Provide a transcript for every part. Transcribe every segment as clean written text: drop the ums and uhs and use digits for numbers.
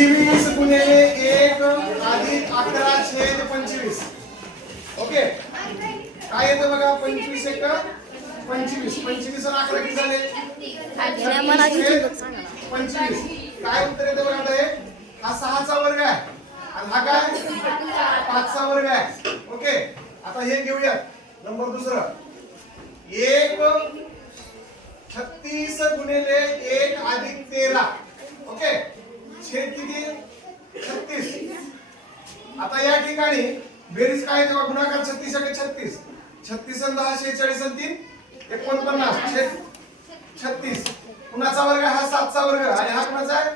25 गुणिले 1 अधिक 11 छेद 25. ओके, काय येतं बघा? 25 एक 25, 25 आणि 11 किती झाले? 25. काय उत्तर येतं बघा? आता हे हा 6 चा वर्ग आहे आणि हा काय 5 चा वर्ग आहे. ओके, आता हे घेऊया नंबर दुसरा. 36 गुणिले 1 अधिक 13. ओके, छेद किती? 36. आता या ठिकाणी बेरीज काय तेव्हा गुणाकार 36 आणि 36. 36 आणि 10 46 आणि 3 49 छेद 36. कुणाचा वर्ग? हा 7 चा वर्ग आणि हा कुणाचा आहे?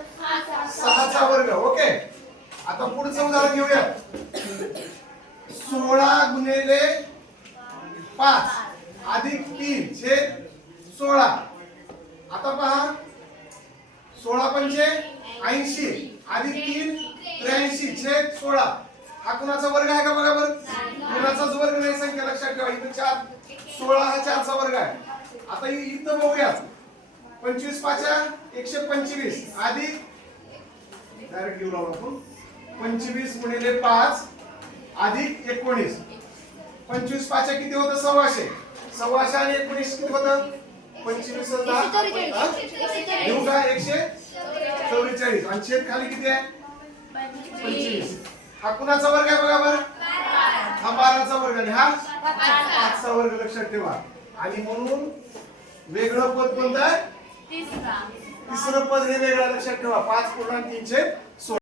6 चा वर्ग. ओके, आता पुढचं उदाहरण घेऊया. 16 गुणिले 5 अधिक 3 छेद 16. आता पहा, 16 पंचे 80 अधिक 3 83 छेद 16. हा कुणाचा वर्ग आहे का बघा बरं? कुणाचाच वर्ग नाही. संख्या लक्षात ठेवा. इथं 4 16 हा 4 चा वर्ग आहे. आता इथं बघूया. 25 पाचा 125 अधिक डायरेक्ट घेऊ लावू आपण. 25 गुणिले 5 अधिक 19. 25 पाचा किती होतं? 1,600. 1,600 आणि 19 किती होतं? 25 घेऊ का? 144 आणि छेद खाली किती आहे? 25. हा कुणाचा वर्ग आहे बघा बरं? हा 12 चा वर्ग आणि हा 5 चा वर्ग. लक्षात ठेवा. आणि म्हणून वेगळं पद कोणतं आहे? तिसरं पद हे वेगळं. लक्षात ठेवा. 5 पूर्णांक 316.